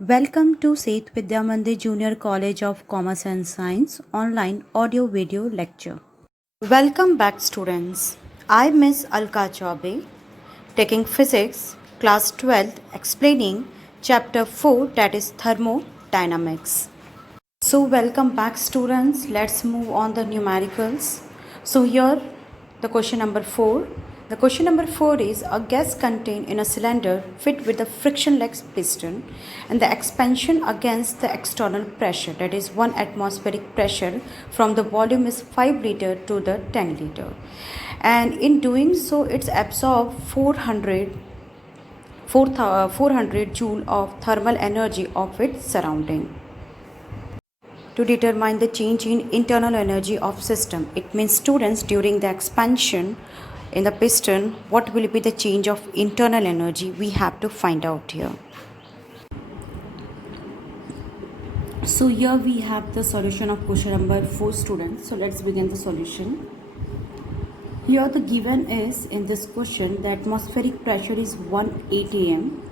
Welcome to Seth Vidya Mandir Junior College of Commerce and Science online audio video lecture. Welcome back students. I Miss Alka Chaube taking physics class 12 explaining chapter 4 that is thermodynamics. So welcome back students. Let's move on the numericals. So here the question number 4. The question number 4 is a gas contained in a cylinder fit with a frictionless piston and the expansion against the external pressure, that is 1 atmospheric pressure from the volume is 5 liter to the 10 liter, and in doing so it's absorbed 400 joule of thermal energy of its surrounding. To determine the change in internal energy of system, it means students during the expansion in the piston, what will be the change of internal energy, we have to find out here. So here we have the solution of question number 4 students. So let's begin the solution. Here the given is in this question the atmospheric pressure is 1 atm,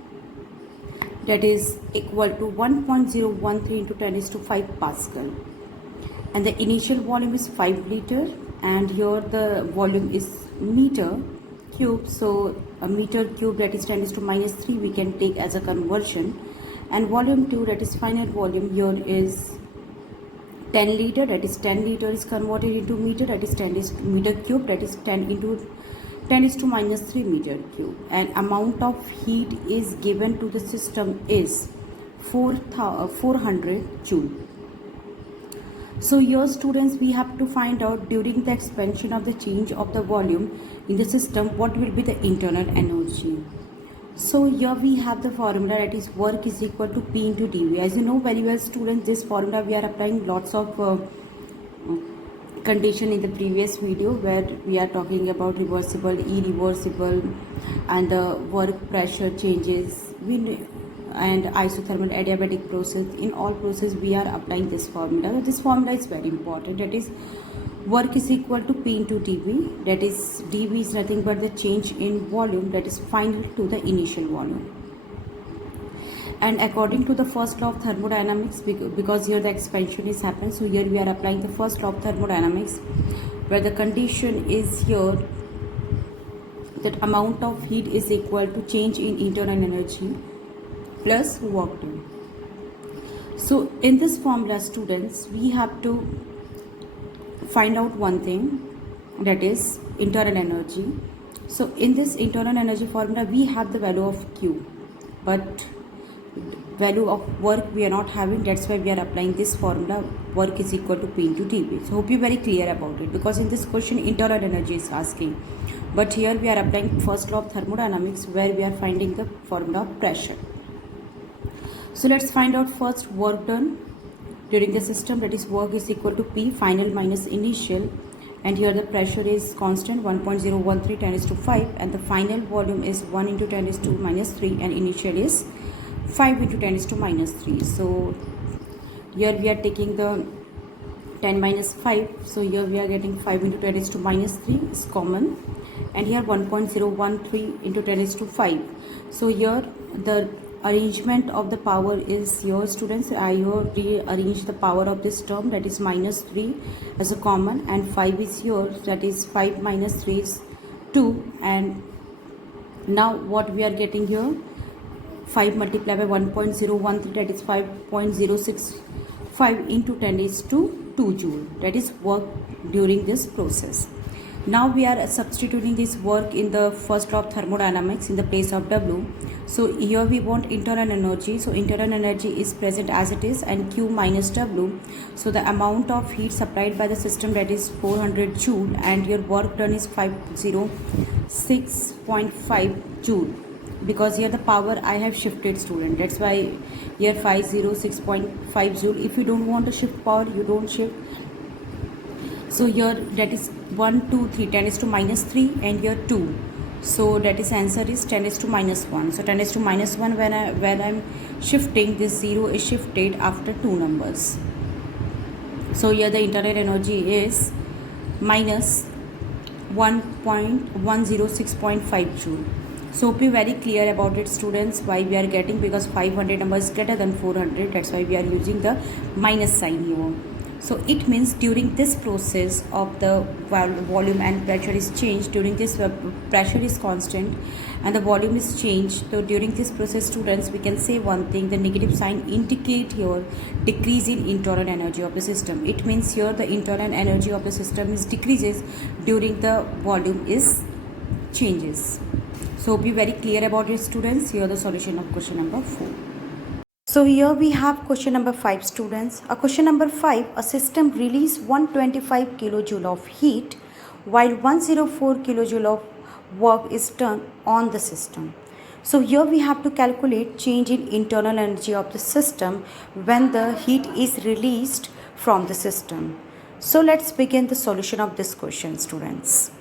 that is equal to 1.013 into 10 is to 5 Pascal, and the initial volume is 5 liter, and here the volume is meter cube, so a meter cube, that is 10 is to minus 3, we can take as a conversion, and volume 2, that is final volume, here is 10 liter, that is 10 liter is converted into meter, that is 10 is meter cube, that is 10 into 10 is to minus 3 meter cube, and amount of heat is given to the system is 400 joule. So here students, we have to find out during the expansion of the change of the volume in the system what will be the internal energy. So here we have the formula, that is work is equal to P into dV. As you know very well students, this formula we are applying lots of condition in the previous video where we are talking about reversible, irreversible, and the work pressure changes and isothermal adiabatic process. In all process we are applying this formula. This formula is very important, that is work is equal to P into dV, that is dV is nothing but the change in volume, that is final to the initial volume. And according to the first law of thermodynamics, because here the expansion is happened, so here we are applying the first law of thermodynamics where the condition is here that amount of heat is equal to change in internal energy plus work done. So in this formula students, we have to find out one thing, that is internal energy. So in this internal energy formula we have the value of Q, but value of work we are not having, that's why we are applying this formula, work is equal to P into dV. So hope you very clear about it, because in this question internal energy is asking, but here we are applying first law of thermodynamics where we are finding the formula of pressure. So let's find out first work done during the system, that is work is equal to P final minus initial, and here the pressure is constant 1.013 10 is to 5, and the final volume is 1 into 10 is to minus 3, and initial is 5 into 10 is to minus 3. So here we are taking the 10 minus 5, so here we are getting 5 into 10 is to minus 3 is common, and here 1.013 into 10 is to 5. So here the arrangement of the power is here students, I here rearrange the power of this term, that is minus 3 as a common, and 5 is here, that is 5 minus 3 is 2, and now what we are getting here, 5 multiplied by 1.013, that is 5.065 into 10 is to 2 joule, that is work during this process. Now we are substituting this work in the first law of thermodynamics in the place of W. So here we want internal energy, so internal energy is present as it is, and Q minus W. So the amount of heat supplied by the system, that is 400 joule, and your work done is 506.5 joule, because here the power I have shifted student, that's why here 506.5 joule. If you don't want to shift power, you don't shift. So here that is 1 2 3 10 is to minus 3, and here 2, so that is answer is 10 is to minus 1. So 10 is to minus 1, when I'm shifting, this 0 is shifted after 2 numbers. So here the internal energy is minus 1.106.5 joule. So be very clear about it, students, why we are getting, because 500 number is greater than 400, that's why we are using the minus sign here. So it means during this process of the volume and pressure is changed, during this pressure is constant and the volume is changed. So during this process, students, we can say one thing, the negative sign indicate here decrease in internal energy of the system. It means here the internal energy of the system is decreases during the volume is changes. So be very clear about it, students. Here the solution of question number 4. So here we have question number 5, students. Question number 5, a system release 125 kilojoule of heat while 104 kilojoule of work is done on the system. So here we have to calculate change in internal energy of the system when the heat is released from the system. So let's begin the solution of this question, students.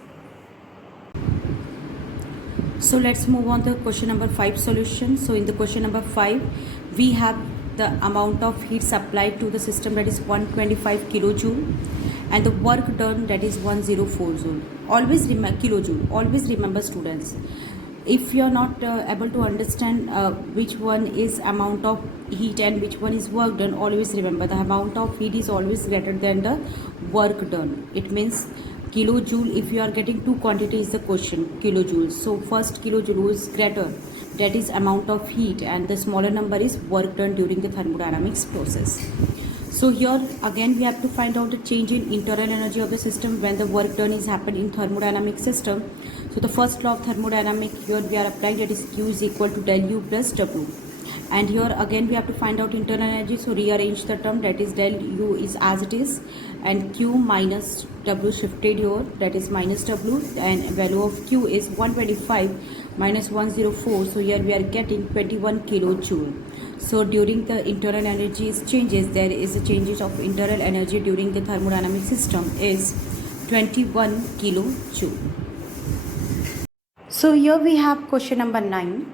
So let's move on to question number 5 solution. So in the question number 5, we have the amount of heat supplied to the system, that is 125 kilojoule, and the work done, that is 104 joule. Always remember kilojoule. Always remember, students. If you are not able to understand which one is amount of heat and which one is work done, always remember the amount of heat is always greater than the work done. It means kilojoule, if you are getting two quantities, the question kilojoules. So first kilojoule is greater, that is amount of heat, and the smaller number is work done during the thermodynamics process. So here again we have to find out the change in internal energy of the system when the work done is happened in thermodynamic system. So the first law of thermodynamic here we are applying, that is Q is equal to del U plus W. And here again we have to find out internal energy, so rearrange the term, that is del U is as it is and Q minus W shifted here, that is minus W, and value of Q is 125 minus 104, so here we are getting 21 kilojoule. So during the internal energy changes, there is a changes of internal energy during the thermodynamic system is 21 kilojoule. So here we have question number 9.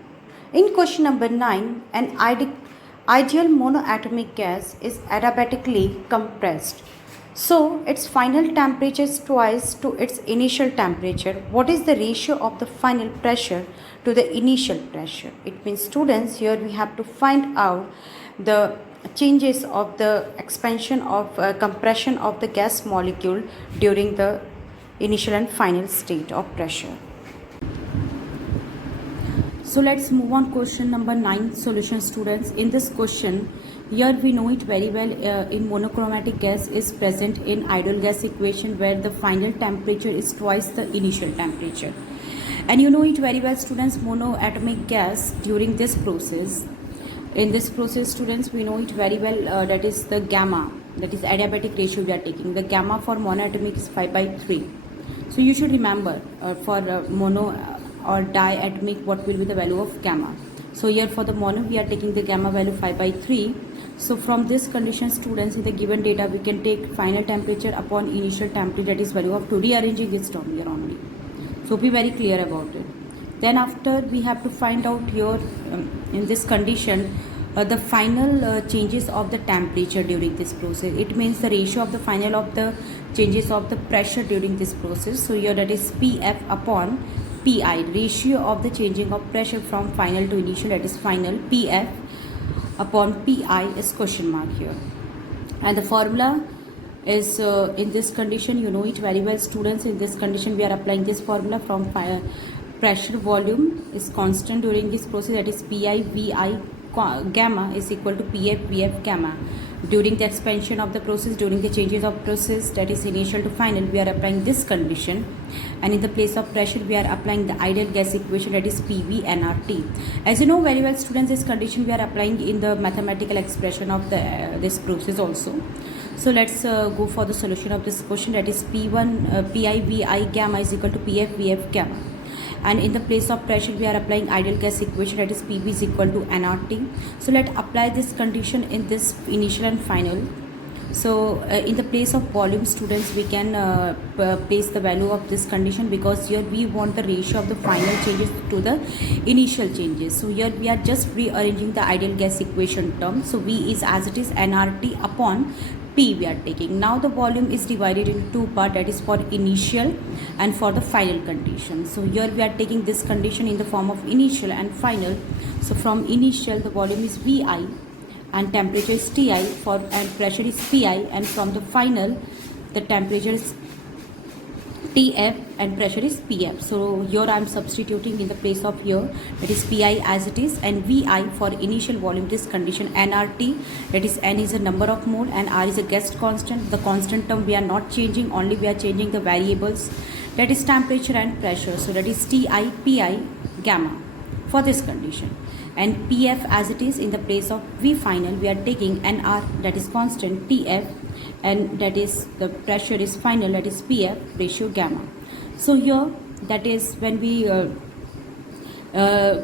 In question number 9, an ideal monoatomic gas is adiabatically compressed. So its final temperature is twice to its initial temperature. What is the ratio of the final pressure to the initial pressure? It means, students, here we have to find out the changes of the expansion of compression of the gas molecule during the initial and final state of pressure. So let's move on question number 9 solution, students. In this question, here we know it very well, in monochromatic gas is present in ideal gas equation where the final temperature is twice the initial temperature. And you know it very well, students, monoatomic gas during this process. In this process, students, we know it very well, that is the gamma, that is adiabatic ratio we are taking. The gamma for monoatomic is 5/3. So you should remember for mono or diatomic what will be the value of gamma. So here for the mono we are taking the gamma value 5/3. So from this condition, students, in the given data we can take final temperature upon initial temperature, that is value of 2, rearranging this term here only. So be very clear about it. Then after we have to find out here in this condition the final changes of the temperature during this process. It means the ratio of the final of the changes of the pressure during this process. So here that is PF upon PI, ratio of the changing of pressure from final to initial, that is final PF upon PI is question mark here. And the formula is in this condition, you know it very well, students. In this condition we are applying this formula from pressure volume is constant during this process, that is PI VI gamma is equal to PF VF gamma. During the expansion of the process, during the changes of process, that is initial to final, we are applying this condition, and in the place of pressure we are applying the ideal gas equation, that is PV nRT. As you know very well, students, this condition we are applying in the mathematical expression of the this process also. So let's go for the solution of this question, that is P1 PI VI gamma is equal to PF VF gamma. And in the place of pressure we are applying ideal gas equation, that is PV is equal to nRT. So let's apply this condition in this initial and final. So in the place of volume, students, we can place the value of this condition, because here we want the ratio of the final changes to the initial changes. So here we are just rearranging the ideal gas equation term. So V is as it is, nRT upon P we are taking. Now the volume is divided into two parts, that is for initial and for the final condition. So here we are taking this condition in the form of initial and final. So from initial, the volume is VI and temperature is Ti and pressure is Pi, and from the final, the temperature is Tf and pressure is Pf. So here I am substituting in the place of here, that is Pi as it is, and Vi for initial volume, this condition nRT, that is N is a number of mole and R is a gas constant. The constant term we are not changing, only we are changing the variables, that is temperature and pressure. So that is Ti, Pi, gamma for this condition. And Pf as it is, in the place of V final, we are taking nR, that is constant, Tf, and that is the pressure is final, that is Pf ratio gamma. So here, that is when we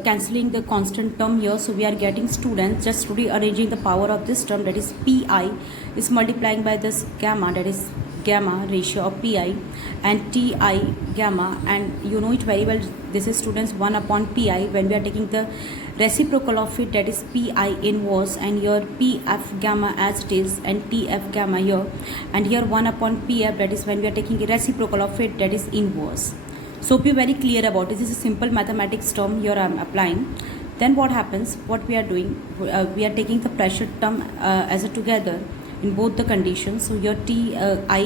cancelling the constant term here, so we are getting, students, just rearranging the power of this term, that is Pi is multiplying by this gamma, that is gamma ratio of Pi, and Ti gamma, and you know it very well, this is, students, 1 upon Pi. When we are taking the reciprocal of it, that is Pi inverse, and here Pf gamma as it is, and Tf gamma here, and here 1 upon Pf, that is when we are taking a reciprocal of it, that is inverse. So be very clear about it. This is a simple mathematics term here I am applying. Then what happens, what we are doing, we are taking the pressure term as a together in both the conditions. So your Ti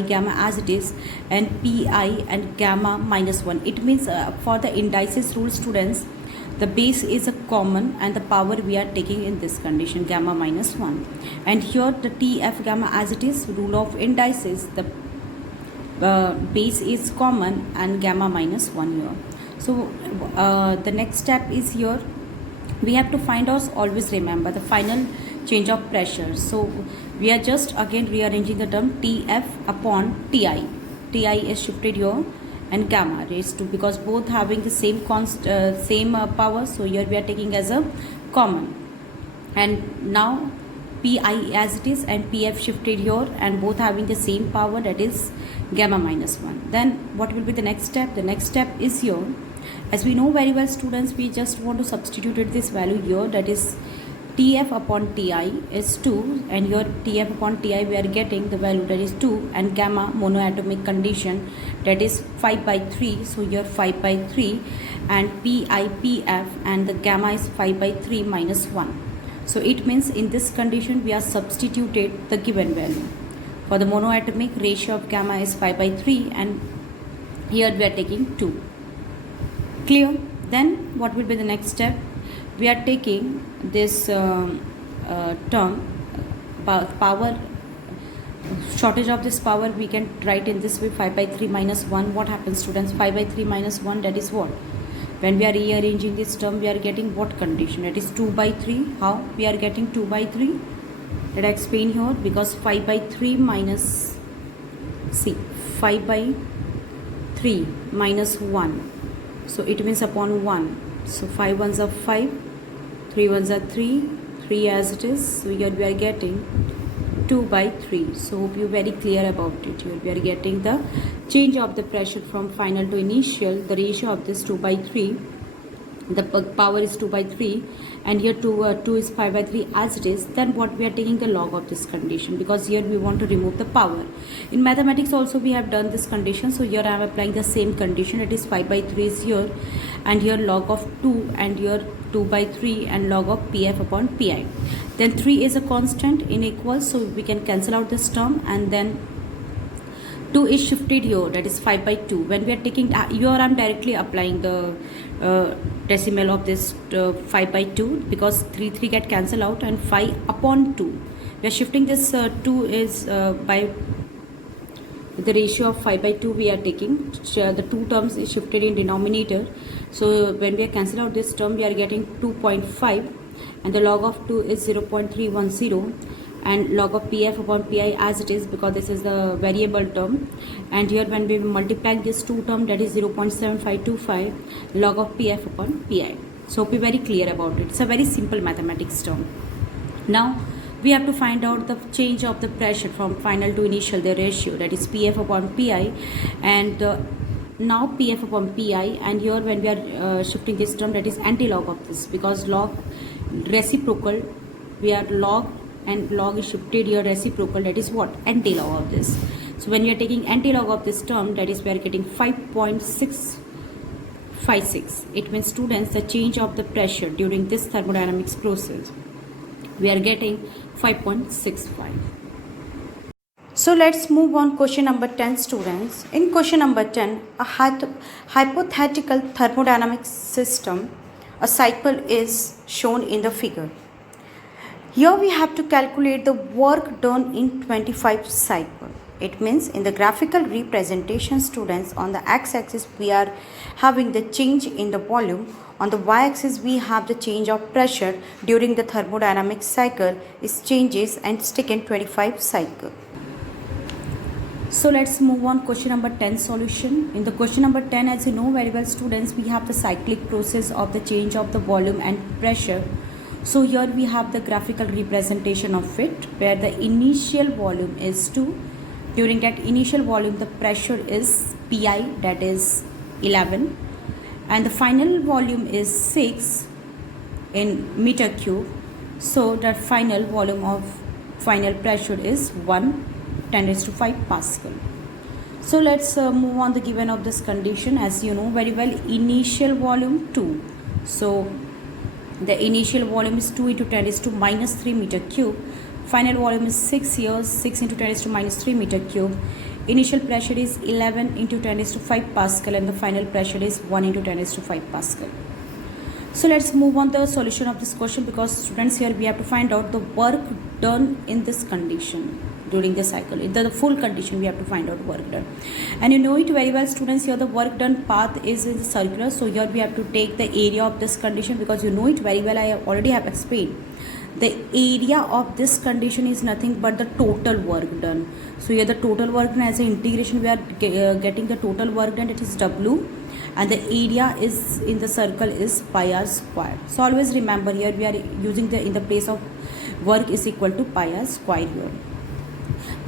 gamma as it is, and Pi and gamma minus 1. It means for the indices rule, students, the base is a common and the power we are taking in this condition, gamma minus 1. And here the Tf gamma as it is, rule of indices, the base is common and gamma minus 1 here. So the next step is here, we have to find out, always remember, the final change of pressure. So we are just again rearranging the term Tf upon Ti. Ti is shifted here, and gamma raised to, because both having the same power, so here we are taking as a common. And now Pi as it is and Pf shifted here, and both having the same power, that is gamma minus 1. Then what will be the next step? The next step is here, as we know very well, students, we just want to substitute this value here, that is Tf upon Ti is 2, and here Tf upon Ti we are getting the value, that is 2, and gamma monoatomic condition, that is 5 by 3, so here 5 by 3, and Pi Pf, and the gamma is 5 by 3 minus 1. So it means in this condition we are substituted the given value. For the monoatomic, ratio of gamma is 5 by 3, and here we are taking 2. Clear? Then what will be the next step? We are taking this term, power, shortage of this power we can write in this way, 5 by 3 minus 1. What happens, students? 5 by 3 minus 1, that is what? When we are rearranging this term, we are getting what condition? That is 2 by 3. How we are getting 2 by 3? Let I explain here, because 5 by 3 minus, see, 5 by 3 minus 1. So it means upon 1. So 5 ones are 5, 3 ones are 3, 3 as it is. So here we are getting 2 by 3. So hope you very clear about it. Here we are getting the change of the pressure from final to initial. The ratio of this 2 by 3. The power is 2 by 3, and here 2 is 5 by 3 as it is. Then what we are taking the log of this condition, because here we want to remove the power. In mathematics also we have done this condition, so here I am applying the same condition. It is 5 by 3 is here, and here log of 2, and here 2 by 3, and log of Pf upon Pi. Then 3 is a constant in equals, so we can cancel out this term, and then 2 is shifted here, that is 5 by 2. When we are taking, here I am directly applying the decimal of this 5 by 2, because 3 get cancelled out, and 5 upon 2. We are shifting this 2 is by the ratio of 5 by 2 we are taking. The two terms is shifted in denominator. So when we are cancel out this term, we are getting 2.5, and the log of 2 is 0.310, and log of Pf upon Pi as it is, because this is the variable term. And here when we multiply this two term, that is 0.7525 log of Pf upon Pi. So be very clear about it. It's a very simple mathematics term. Now we have to find out the change of the pressure from final to initial, the ratio, that is Pf upon Pi, and now Pf upon Pi, and here when we are shifting this term, that is anti-log of this, because log reciprocal, we are log and log is shifted here reciprocal, that is what, anti-log of this. So when we are taking anti-log of this term, that is we are getting 5.656. It means, students, the change of the pressure during this thermodynamics process, we are getting 5.65. So let's move on question number 10, students. In question number 10, a hypothetical thermodynamic system, a cycle is shown in the figure. Here we have to calculate the work done in 25 cycle. It means in the graphical representation, students, on the x-axis we are having the change in the volume. On the y-axis we have the change of pressure during the thermodynamic cycle is changes and it's taken 25 cycle. So let's move on question number 10 solution. In the question number 10, as you know very well, students, we have the cyclic process of the change of the volume and pressure. So here we have the graphical representation of it, where the initial volume is 2. During that initial volume, the pressure is Pi, that is 11, and the final volume is 6 in meter cube. So that final volume of final pressure is 10⁵ Pascal. So let's move on the given of this condition. As you know very well, initial volume 2. So the initial volume is 2 into 10⁻³ meter cube. Final volume is 6 here, 6 into 10⁻³ meter cube. Initial pressure is 11 into 10⁵ Pascal, and the final pressure is 1 into 10⁵ Pascal. So let's move on the solution of this question, because students, here we have to find out the work done in this condition during the cycle. In the full condition we have to find out work done, and you know it very well, students, here the work done path is in circular. So here we have to take the area of this condition, because you know it very well, I already have explained. The area of this condition is nothing but the total work done. So here the total work done, as an integration we are getting the total work done, it is W, and the area is in the circle is pi r square. So always remember, here we are using the in the place of work is equal to pi r square here.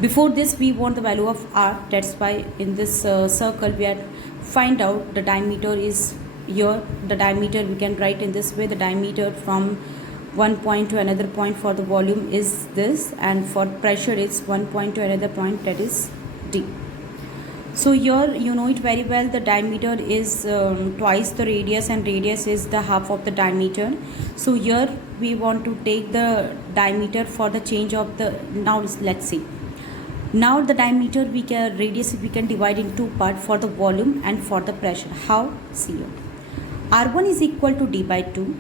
Before this we want the value of r, that's why in this circle we are find out the diameter is here. The diameter we can write in this way, the diameter from one point to another point for the volume is this, and for pressure it's one point to another point, that is d. So here you know it very well, the diameter is twice the radius, and radius is the half of the diameter. So here we want to take the diameter for the change of the, now let's see. Now the diameter we can, radius we can divide in two parts, for the volume and for the pressure. How? See here. R1 is equal to d by 2.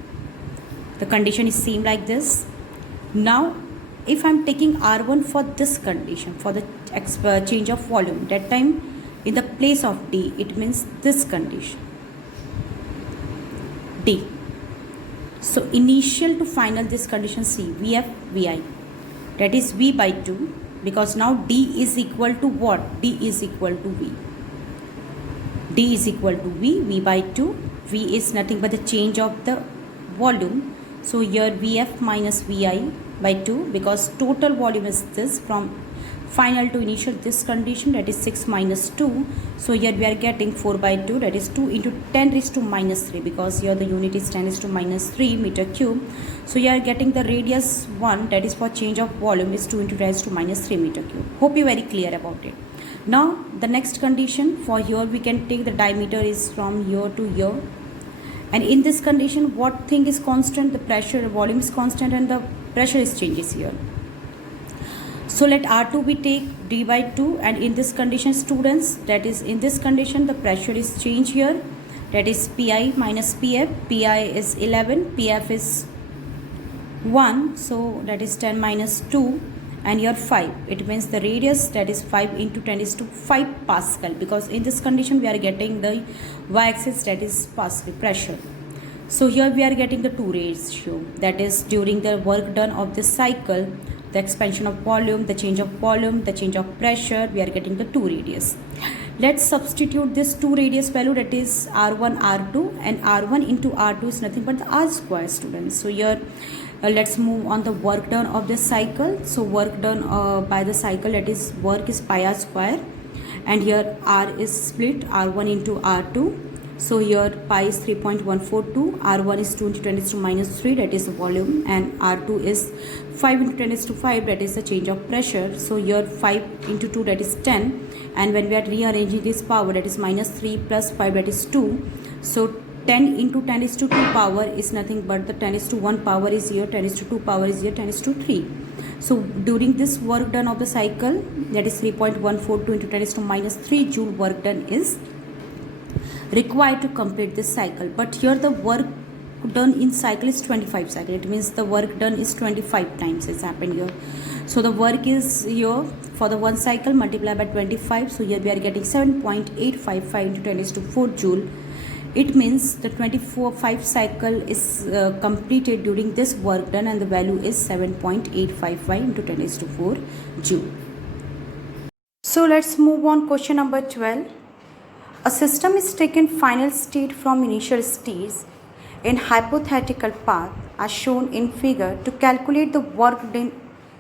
The condition is same like this. Now if I am taking R1 for this condition, for the change of volume, that time in the place of d, it means this condition d. So initial to final, this condition C, Vf Vi, that is V by 2, because now d is equal to what? D is equal to V. D is equal to V, V by 2. V is nothing but the change of the volume. So here Vf minus Vi by 2, because total volume is this from final to initial, this condition, that is 6 minus 2. So here we are getting 4 by 2, that is 2 into 10⁻³ because here the unit is 10⁻³ meter cube. So you are getting the radius 1, that is for change of volume, is 2 into 10⁻³ meter cube. Hope you are very clear about it. Now the next condition, for here we can take the diameter is from here to here, and in this condition what thing is constant? The pressure, the volume is constant, and the pressure is changes here. So let R2 be take d by 2, and in this condition, students, that is in this condition the pressure is change here, that is Pi minus Pf. Pi is 11, Pf is 1, so that is 10 minus 2, and here 5. It means the radius, that is 5 into 10⁵ Pascal, because in this condition we are getting the y-axis, that is Pascal pressure. So here we are getting the 2 ratio, that is during the work done of this cycle, the expansion of volume, the change of volume, the change of pressure, we are getting the 2 radius. Let's substitute this 2 radius value, that is R1, R2, and R1 into R2 is nothing but the R square, students. So here let's move on the work done of this cycle. So work done by the cycle, that is work is pi r square, and here r is split r1 into r2. So here pi is 3.142, r1 is 2 into 10 to minus 3, that is the volume, and r2 is 5 into 10 to 5, that is the change of pressure. So here 5 into 2, that is 10, and when we are rearranging this power, that is minus 3 plus 5, that is 2. So 10 into 10 is to 2 power is nothing but the 10 is to 1 power is here, 10 is to 2 power is here, 10 is to 3. So during this work done of the cycle, that is 3.142 into 10 is to minus 3 joule work done is required to complete this cycle. But here the work done in cycle is 25 cycle. It means the work done is 25 times it's happened here. So the work is here for the one cycle multiplied by 25. So here we are getting 7.855 into 10 is to 4 joule. It means the 5 cycle is completed during this work done, and the value is 7.855 into 10 is to 4 joule. So let's move on question number 12. A system is taken final state from initial states in hypothetical path as shown in figure to calculate the work done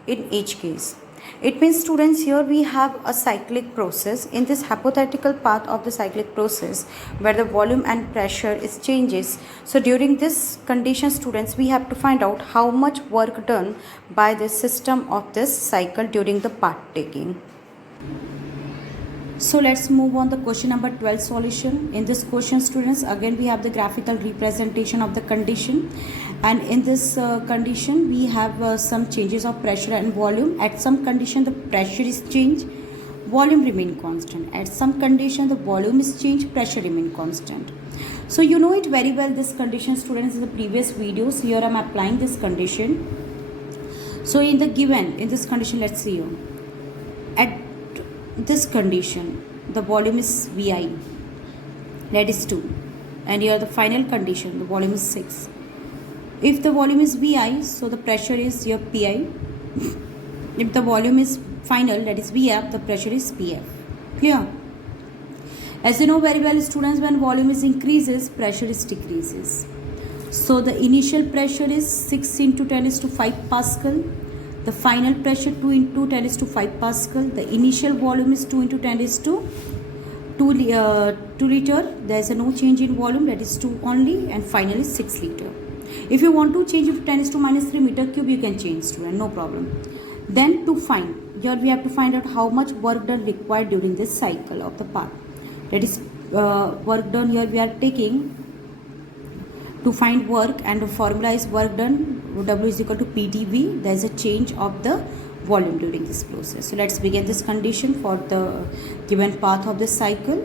in each case. It means, students, here we have a cyclic process. In this hypothetical path of the cyclic process where the volume and pressure is changes. So during this condition, students, we have to find out how much work done by the system of this cycle during the part taking. So let's move on the question number 12 solution. In this question, students, again we have the graphical representation of the condition, and in this condition we have some changes of pressure and volume. At some condition the pressure is changed, volume remain constant. At some condition the volume is changed, pressure remain constant. So you know it very well, this condition, students, in the previous videos. Here I am applying this condition. So in this condition, let's see here. At this condition the volume is Vi, that is 2, and here the final condition the volume is 6. If the volume is Vi, so the pressure is your Pi. If the volume is final, that is Vf, the pressure is Pf. Clear? As you know very well, students, when volume is increases, pressure is decreases. So the initial pressure is 6 into 10 is to 5 Pascal. The final pressure 2 into 10 is to 5 Pascal. The initial volume is 2 into 10 is to 2 liter. There is no change in volume, that is 2 only, and final is 6 liter. If you want to change it to 10 is to minus 3 meter cube, you can change, student, no problem. Then to find, here we have to find out how much work done required during this cycle of the part. That is work done, here we are taking to find work, and the formula is work done, W is equal to PdV. There is a change of the volume during this process. So let's begin this condition for the given path of this cycle.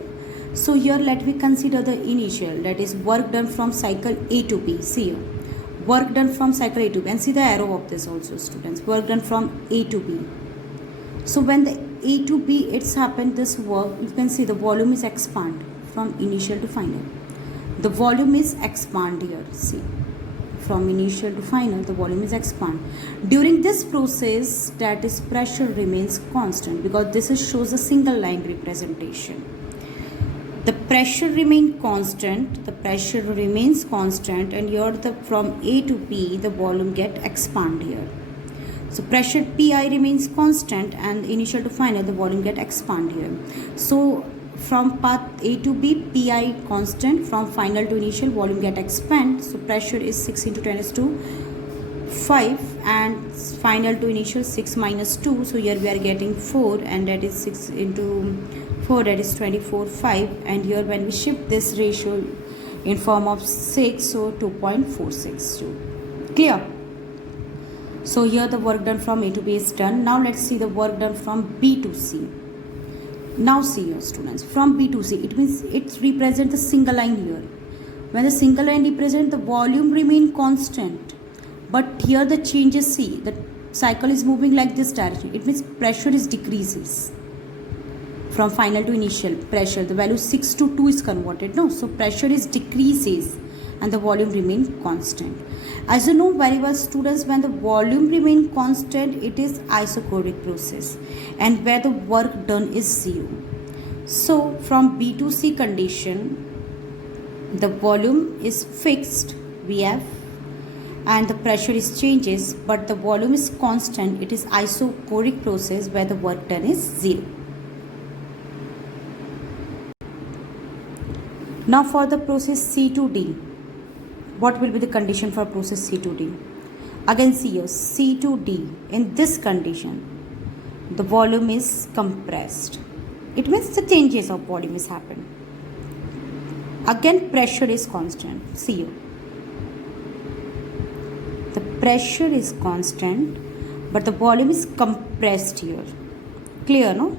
So here let me consider the initial, that is work done from cycle A to B. See here, work done from cycle A to B, and see the arrow of this also, students, work done from A to B. So when the A to B it's happened, this work, you can see the volume is expand from initial to final. The volume is expand here, see, from initial to final the volume is expand. During this process, that is pressure remains constant, because this shows a single line representation. The pressure remains constant, and here from A to B the volume get expand here. So pressure Pi remains constant, and initial to final the volume get expand here. So from path A to B, Pi constant, from final to initial volume get expand. So pressure is 6 into 10 is to 5, and final to initial 6 minus 2. So here we are getting 4, and that is 6 into 4, that is 24, 5. And here when we shift this ratio in form of 6, so 2.462. Clear? So here the work done from A to B is done. Now let's see the work done from B to C. Now see here, students, from B to C, it means it represents the single line here. When the single line represents, the volume remain constant, but here the changes, see, the cycle is moving like this direction. It means pressure is decreases from final to initial. Pressure, the value 6 to 2 is converted, no? So pressure is decreases and the volume remain constant. As you know very well, students, when the volume remain constant, it is isochoric process, and where the work done is 0. So from B to C condition, the volume is fixed, VF, and the pressure is changes, but the volume is constant, it is isochoric process where the work done is 0. Now for the process C2D, what will be the condition for process C2D? Again see here, C2D, in this condition, the volume is compressed. It means the changes of volume is happened. Again pressure is constant. See here. The pressure is constant, but the volume is compressed here. Clear, no?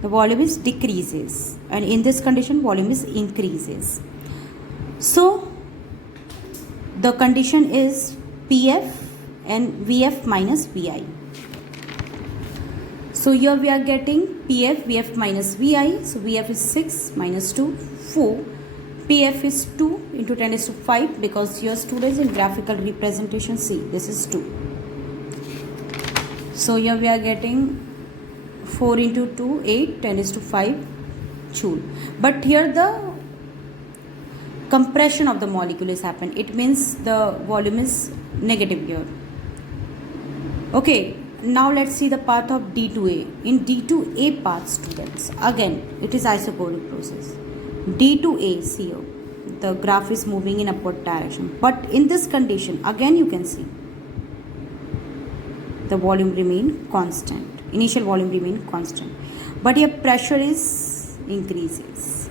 The volume is decreases, and in this condition volume is increases. So the condition is PF and VF minus VI. So here we are getting PF, VF minus VI. So VF is 6 minus 2, 4. PF is 2 into 10 is to 5 because your students in graphical representation see this is 2. So here we are getting 4 into 2, 8, 10 is to 5 joule. But here the compression of the molecule is happened. It means the volume is negative here. Okay, now let's see the path of D2A. In D2A path, students, again it is isochoric process. D2A, see here, the graph is moving in upward direction. But in this condition, again you can see the volume remain constant. Initial volume remain constant. But here pressure is increases.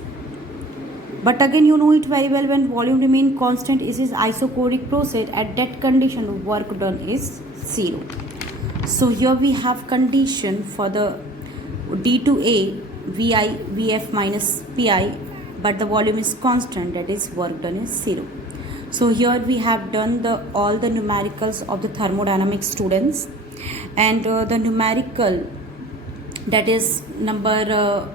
But again you know it very well, when volume remain constant, it is isochoric process. At that condition, the work done is 0. So here we have condition for the D2A, VI, VF minus PI, but the volume is constant, that is work done is 0. So here we have done all the numericals of the thermodynamics, students, and the numerical, that is number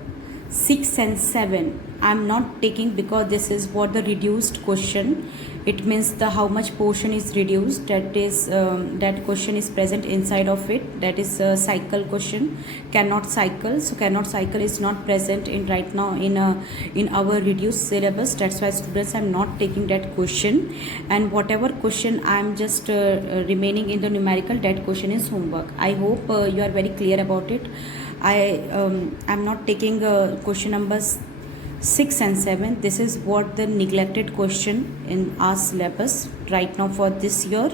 6 and 7, I am not taking because this is what the reduced question. It means the how much portion is reduced, that is that question is present inside of it, that is a cycle question. Cannot cycle, so cannot cycle is not present in right now in our reduced syllabus. That's why students, I am not taking that question, and whatever question I am just remaining in the numerical, that question is homework. I hope you are very clear about it. I am not taking question numbers 6 and 7. This is what the neglected question in our syllabus right now for this year,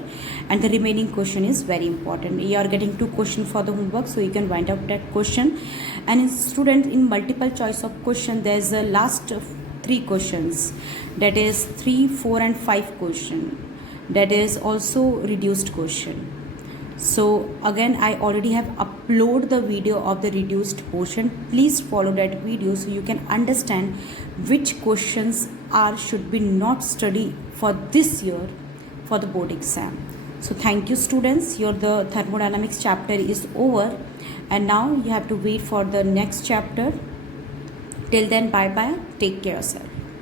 and the remaining question is very important. You are getting 2 questions for the homework, so you can wind up that question. And in student, in multiple choice of question, there's a last 3 questions, that is 3, 4 and 5 question, that is also reduced question. So again, I already have uploaded the video of the reduced portion. Please follow that video so you can understand which questions should be not studied for this year for the board exam. So thank you, students. Here the thermodynamics chapter is over, and now you have to wait for the next chapter. Till then, bye bye. Take care of yourself.